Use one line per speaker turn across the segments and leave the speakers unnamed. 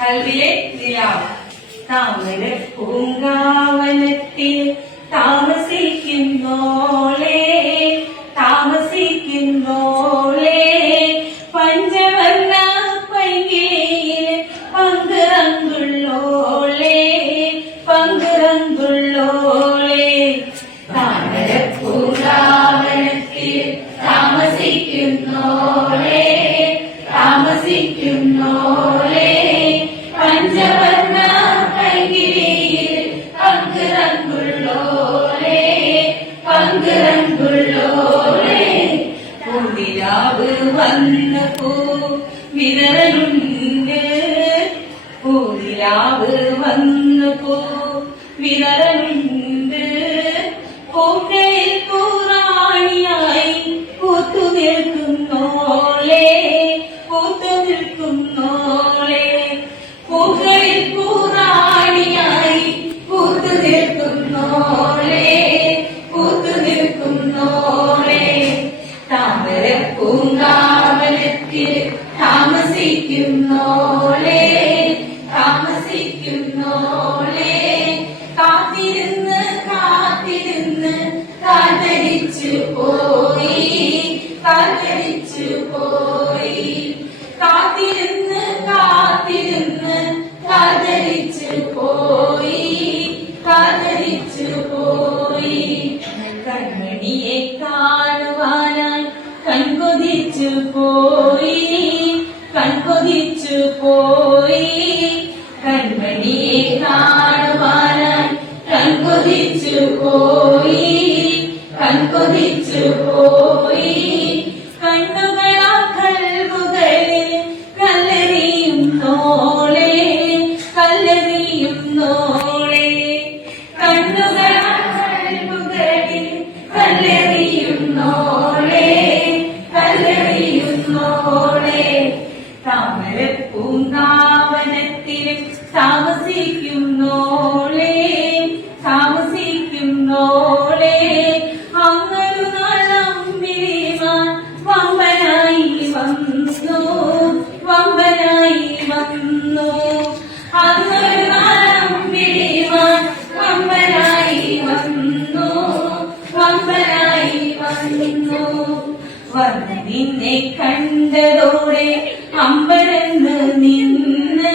കൽവിലെ നിലാവ്. താമര പൂങ്കാവനത്തിൽ താമസിക്കുന്നോളെ താമസിക്കുന്നോളെ. പഞ്ചവർണ പങ്ക് പങ്കുറങ്കുള്ളോളെ താമസിക്കുന്നോളെ പഞ്ചവർണ കൈകിരിയിൽ പങ്കുറങ്കുള്ളോളെ പങ്കുറങ്കുള്ളോളെ. പൂവിലാവ് വന്ന് പൂ വിതറുണ്ട് പൂവിലാവ് കാതരിച്ചു പോയി കാതരിച്ചു പോയി. കൺമണിയെ പോയി കൺകൊതിച്ചു പോയി. കൺമണിയെ കാണുവാനായി കൺകൊതിച്ചു പോയി കൺകൊതിച്ചു പോയി. പൂങ്കാവനത്തിൽ താമസിക്കും നോളെ താമസിക്കും നോളെ അങ്ങൊരു വമ്പനായി വന്നു വമ്പനായി വന്നു. അങ്ങൊരു വമ്പനായി വന്നു വമ്പനായി വന്നു. വന്ന് നിന്നെ കണ്ടതോടെ അമ്പരന്ന് നിന്ന്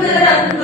Gracias.